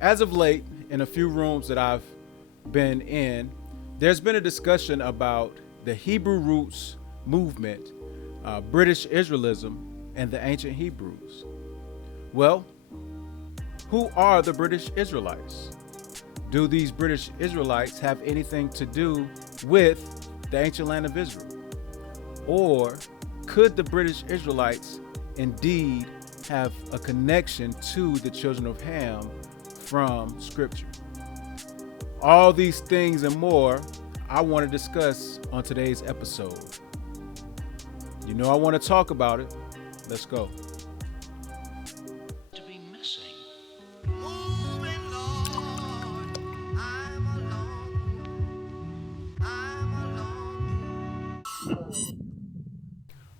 As of late, in a few rooms that I've been in, there's been a discussion about the Hebrew roots movement, British Israelism, and the ancient Hebrews. Well, who are the British Israelites? Do these British Israelites have anything to do with the ancient land of Israel? Or could the British Israelites indeed have a connection to the children of Ham from Scripture? All these things and more I want to discuss on today's episode. You know I want to talk about it. Let's go. To be missing. Moving, Lord, I'm alone. I'm alone.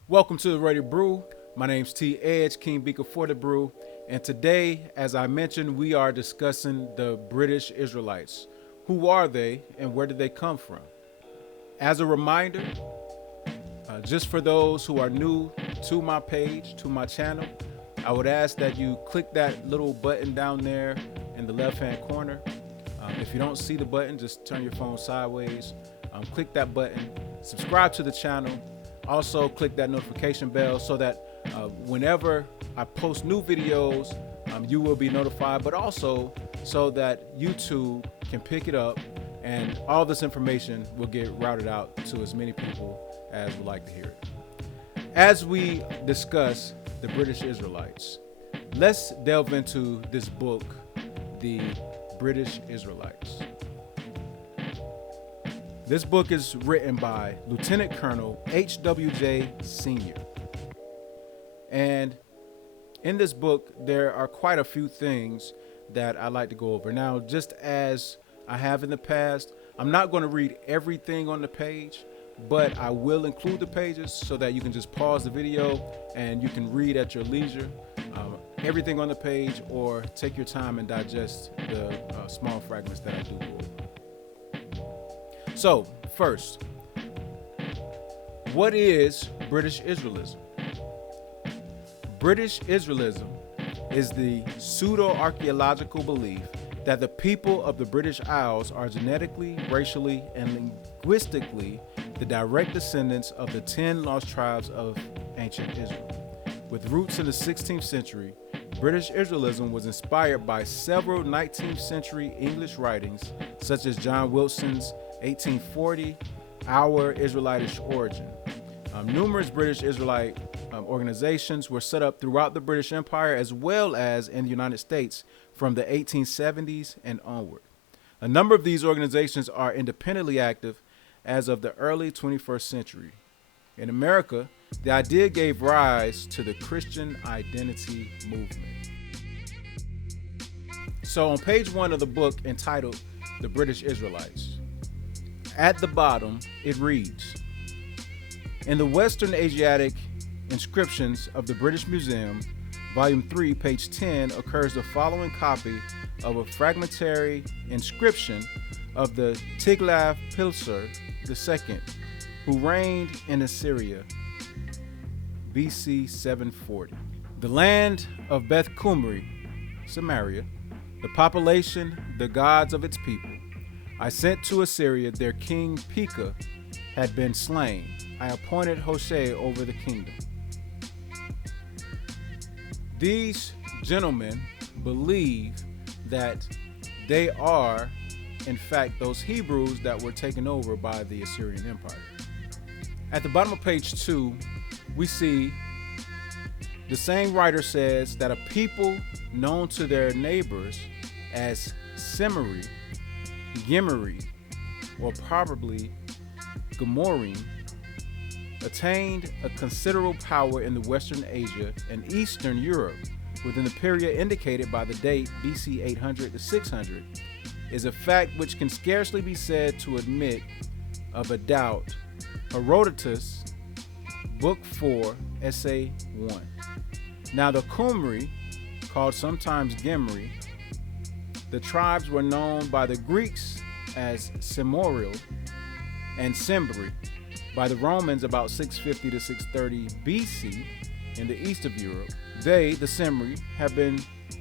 Welcome to the Radio Brew. My name's T. Edge, King Beaker for the Brew. And today, as I mentioned, we are discussing the British Israelites. Who are they and where did they come from? As a reminder, just for those who are new to my page, to my channel, I would ask that you click that little button down there in the left-hand corner. If you don't see the button, just turn your phone sideways. Click that button, subscribe to the channel. Also, click that notification bell so that whenever I post new videos, you will be notified, but also so that YouTube can pick it up and all this information will get routed out to as many people as would like to hear it. As we discuss the British Israelites, let's delve into this book, The British Israelites. This book is written by Lieutenant Colonel H.W.J. Sr. And in this book, there are quite a few things that I'd like to go over. Now, just as I have in the past, I'm not going to read everything on the page, but I will include the pages so that you can just pause the video and you can read at your leisure everything on the page, or take your time and digest the small fragments that I do go over. So, first, what is British Israelism? British Israelism is the pseudo-archaeological belief that the people of the British Isles are genetically, racially, and linguistically the direct descendants of the 10 lost tribes of ancient Israel. With roots in the 16th century, British Israelism was inspired by several 19th century English writings, such as John Wilson's 1840, Our Israelitish Origin. Numerous British Israelite organizations were set up throughout the British Empire as well as in the United States from the 1870s and onward. A number of these organizations are independently active as of the early 21st century. In America, the idea gave rise to the Christian identity movement. So on page 1 of the book entitled The British Israelites, at the bottom it reads, "In the Western Asiatic inscriptions of the British Museum, Volume 3, page 10, occurs the following copy of a fragmentary inscription of the Tiglath-Pileser II, who reigned in Assyria, BC 740. The land of Beth Cumri, Samaria, the population, the gods of its people. I sent to Assyria, their king Pekah had been slain. I appointed Hoshea over the kingdom." These gentlemen believe that they are, in fact, those Hebrews that were taken over by the Assyrian Empire. At the bottom of page 2, we see the same writer says that a people known to their neighbors as Semiri, Gimri, or probably Gomorim, attained a considerable power in the Western Asia and Eastern Europe within the period indicated by the date BC 800 to 600 is a fact which can scarcely be said to admit of a doubt. Herodotus, Book 4, Essay 1. Now the Qumri, called sometimes Gemri, the tribes were known by the Greeks as Semoril and Cimbri, by the Romans about 650 to 630 BC in the east of Europe. They, the Cymri, have been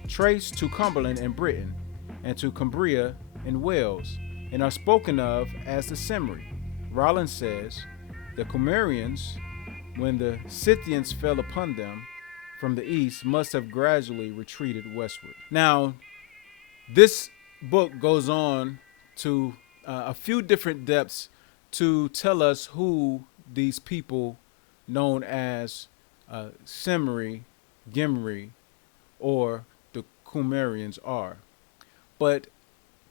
traced to Cumberland in Britain and to Cumbria and Wales, and are spoken of as the Cymri. Rollins says, the Cumerians, when the Scythians fell upon them from the east, must have gradually retreated westward. Now, this book goes on to a few different depths to tell us who these people known as Cymri, Gimri, or the Cumerians are. But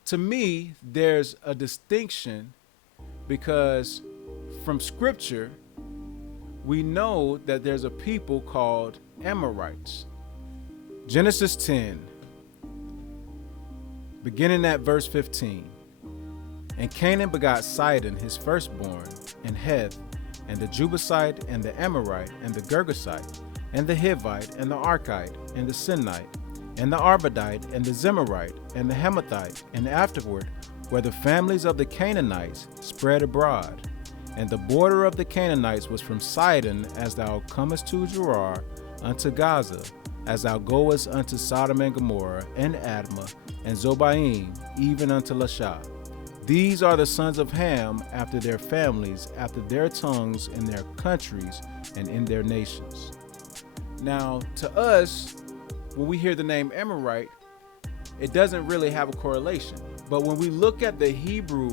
to me, there's a distinction because from scripture, we know that there's a people called Amorites. Genesis 10, beginning at verse 15. And Canaan begot Sidon, his firstborn, and Heth, and the Jebusite, and the Amorite, and the Girgasite, and the Hivite, and the Archite, and the Sinite, and the Arvadite, and the Zemarite, and the Hamathite, and afterward were the families of the Canaanites spread abroad. And the border of the Canaanites was from Sidon, as thou comest to Gerar, unto Gaza, as thou goest unto Sodom and Gomorrah, and Admah, and Zobaim, even unto Lasha. These are the sons of Ham after their families, after their tongues, in their countries, and in their nations. Now, to us, when we hear the name Amorite, it doesn't really have a correlation. But when we look at the Hebrew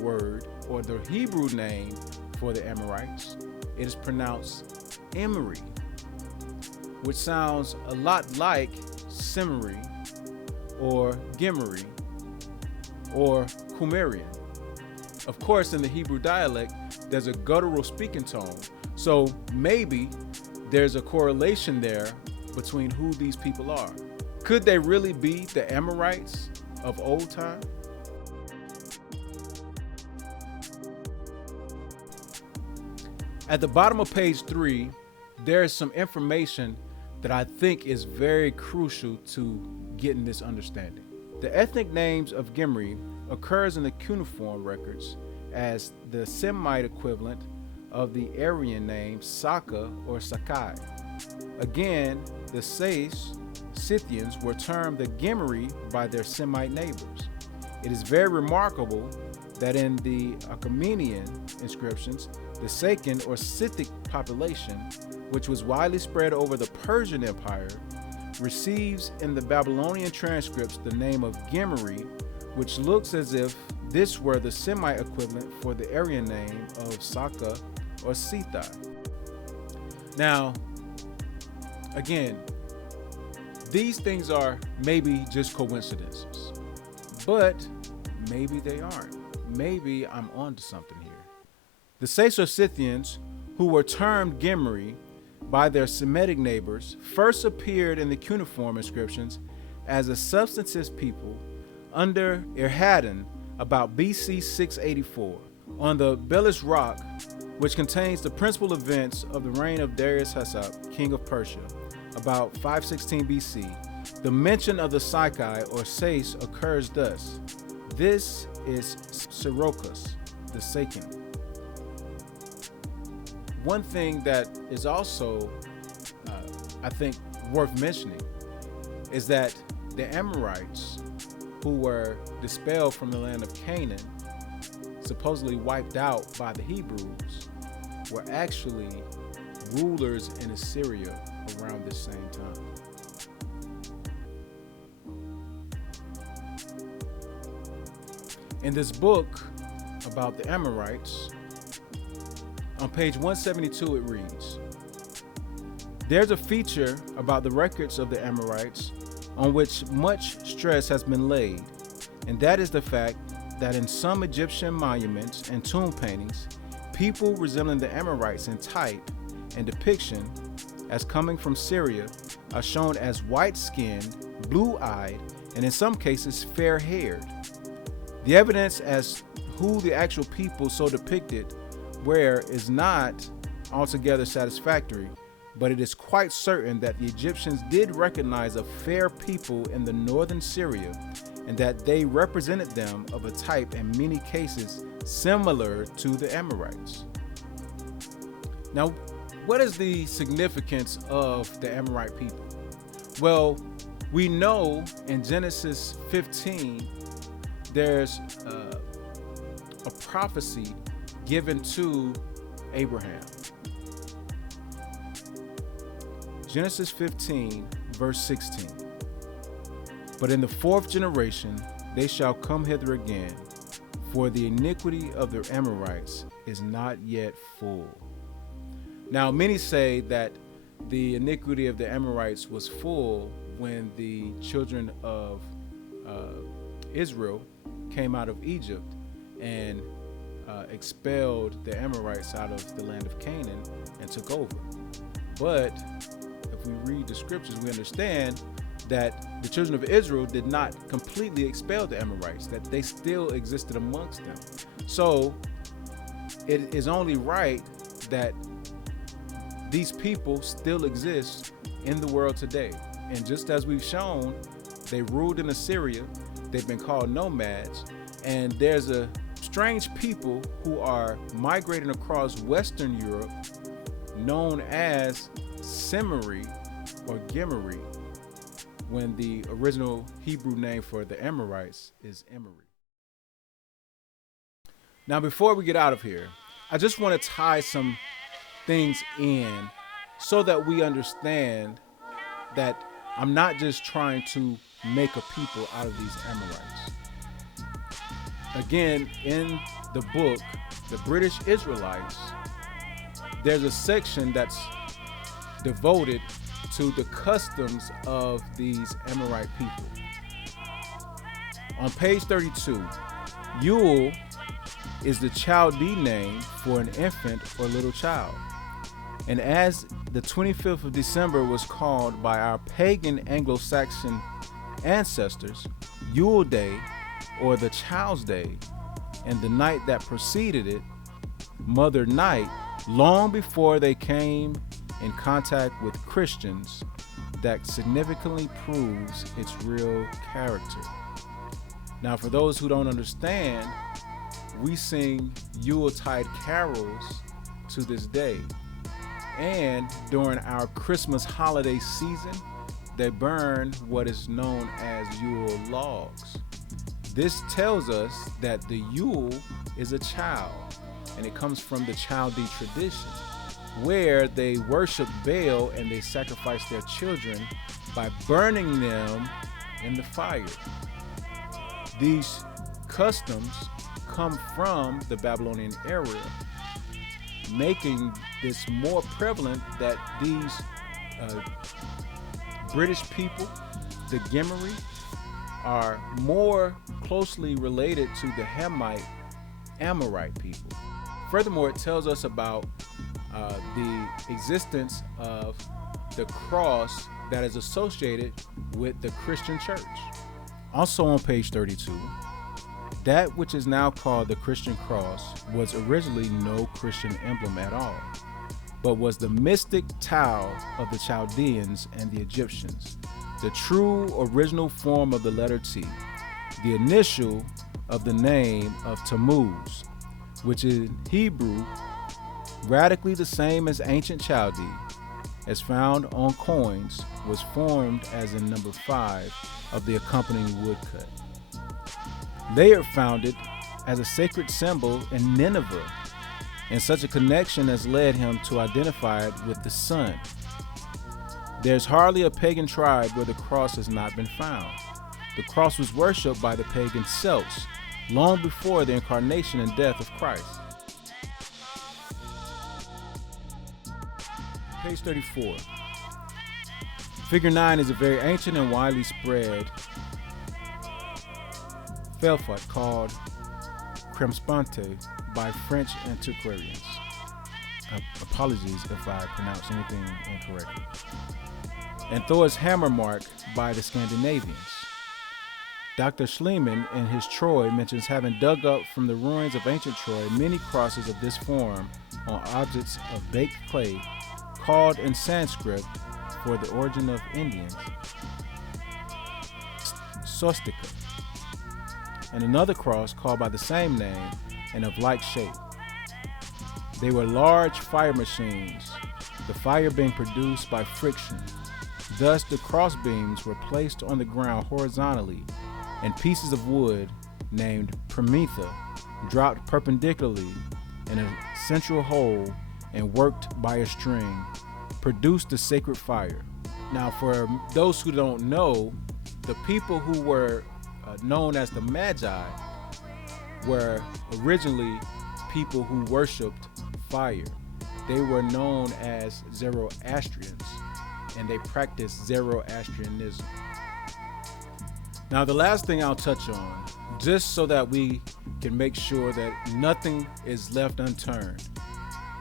word, or the Hebrew name for the Amorites, it is pronounced Emori, which sounds a lot like Cymri, or Gimri, or Cumerian. Of course, in the Hebrew dialect, there's a guttural speaking tone, so maybe there's a correlation there between who these people are. Could they really be the Amorites of old time? At the bottom of page 3, there is some information that I think is very crucial to getting this understanding. The ethnic names of Gimri occurs in the cuneiform records as the Semite equivalent of the Aryan name Saka or Sakai. Again, the Scythians were termed the Gimri by their Semite neighbors. It is very remarkable that in the Achaemenian inscriptions, the Saxon or Scythic population, which was widely spread over the Persian Empire, receives in the Babylonian transcripts the name of Gimri, which looks as if this were the Semite equivalent for the Aryan name of Saka or Scythi. Now, again, these things are maybe just coincidences, but maybe they aren't. Maybe I'm onto something here. The Scythians, who were termed Gimri by their Semitic neighbors, first appeared in the cuneiform inscriptions as a substantive people under Esarhaddon about BC 684 on the Belus Rock, which contains the principal events of the reign of Darius Hussop, king of Persia, about 516 BC. The mention of the Psyche or Sais occurs thus. This is Sirocus, the Saken. One thing that is also, I think, worth mentioning is that the Amorites, who were dispelled from the land of Canaan, supposedly wiped out by the Hebrews, were actually rulers in Assyria around this same time. In this book about the Amorites, on page 172 it reads, "There's a feature about the records of the Amorites on which much stress has been laid, and that is the fact that in some Egyptian monuments and tomb paintings, people resembling the Amorites in type and depiction as coming from Syria are shown as white-skinned, blue-eyed, and in some cases fair-haired. The evidence as who the actual people so depicted were is not altogether satisfactory, but it is quite certain that the Egyptians did recognize a fair people in the northern Syria, and that they represented them of a type in many cases similar to the Amorites." Now, what is the significance of the Amorite people? Well, We know in Genesis 15, there's a prophecy given to Abraham. Genesis 15, verse 16. But in the fourth generation, they shall come hither again, for the iniquity of the Amorites is not yet full. Now, many say that the iniquity of the Amorites was full when the children of Israel came out of Egypt and expelled the Amorites out of the land of Canaan and took over. But if we read the scriptures, we understand that the children of Israel did not completely expel the Amorites, that they still existed amongst them. So it is only right that these people still exist in the world today. And just as we've shown, they ruled in Assyria, they've been called nomads, and there's a strange people who are migrating across Western Europe known as Simmery or Gimmery, when the original Hebrew name for the Amorites is Emory. Now, before we get out of here, I just want to tie some things in so that we understand that I'm not just trying to make a people out of these Amorites. Again, in the book, The British Israelites, there's a section that's devoted to the customs of these Amorite people. On page 32, Yule is the Chaldee name for an infant or little child. And as the 25th of December was called by our pagan Anglo-Saxon ancestors Yule Day or the Child's Day, and the night that preceded it, Mother Night, long before they came in contact with Christians, that significantly proves its real character. Now, for those who don't understand, we sing Yuletide carols to this day. And during our Christmas holiday season, they burn what is known as Yule Logs. This tells us that the Yule is a child, and it comes from the Chaldee tradition, where they worship Baal and they sacrifice their children by burning them in the fire. These customs come from the Babylonian era, making this more prevalent that these British people, the Gimmery, are more closely related to the Hamite Amorite people. Furthermore, it tells us about the existence of the cross that is associated with the Christian church. Also on page 32, that which is now called the Christian cross was originally no Christian emblem at all, but was the mystic tau of the Chaldeans and the Egyptians, the true original form of the letter T, the initial of the name of Tammuz, which in Hebrew radically the same as ancient Chaldee, as found on coins, was formed as in number 5 of the accompanying woodcut. Later founded as a sacred symbol in Nineveh, and such a connection has led him to identify it with the sun. There's hardly a pagan tribe where the cross has not been found. The cross was worshipped by the pagan Celts long before the incarnation and death of Christ. Page 34. Figure 9 is a very ancient and widely spread felfut called cremspante by French antiquarians. Apologies if I pronounce anything incorrectly. And Thor's hammer mark by the Scandinavians. Dr. Schliemann in his Troy mentions having dug up from the ruins of ancient Troy many crosses of this form on objects of baked clay, called in Sanskrit for the origin of Indians, swastika, and another cross called by the same name and of like shape. They were large fire machines, the fire being produced by friction, Thus the crossbeams were placed on the ground horizontally, and pieces of wood named premetha dropped perpendicularly in a central hole and worked by a string produced the sacred fire. Now, for those who don't know, the people who were known as the Magi were originally people who worshipped fire. They were known as Zoroastrians, and they practiced Zoroastrianism. Now, the last thing I'll touch on, just so that we can make sure that nothing is left unturned,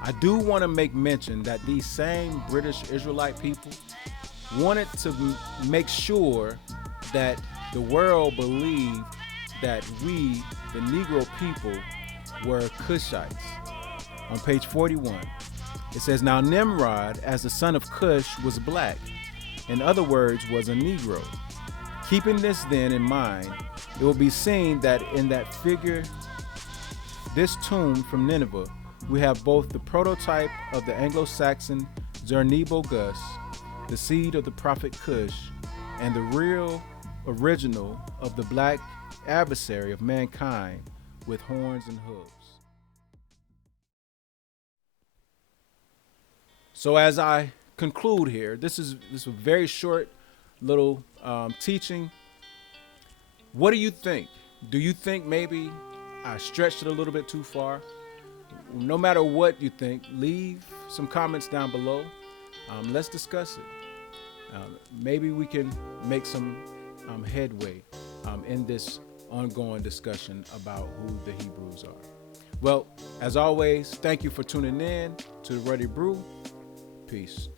I do want to make mention that these same British Israelite people wanted to make sure that the world believed that we, the Negro people, were Cushites. On page 41, it says, "Now Nimrod, as the son of Cush, was black. In other words, was a Negro. Keeping this then in mind, it will be seen that in that figure, this tomb from Nineveh, we have both the prototype of the Anglo-Saxon Zer-Nebo-Gus, the seed of the prophet Cush, and the real original of the black adversary of mankind with horns and hooves." So as I conclude here, this is a very short little teaching. What do you think? Do you think maybe I stretched it a little bit too far? No matter what you think, leave some comments down below. Let's discuss it. Maybe we can make some headway in this ongoing discussion about who the Hebrews are. Well, as always, thank you for tuning in to the Ruddy Brew. Peace.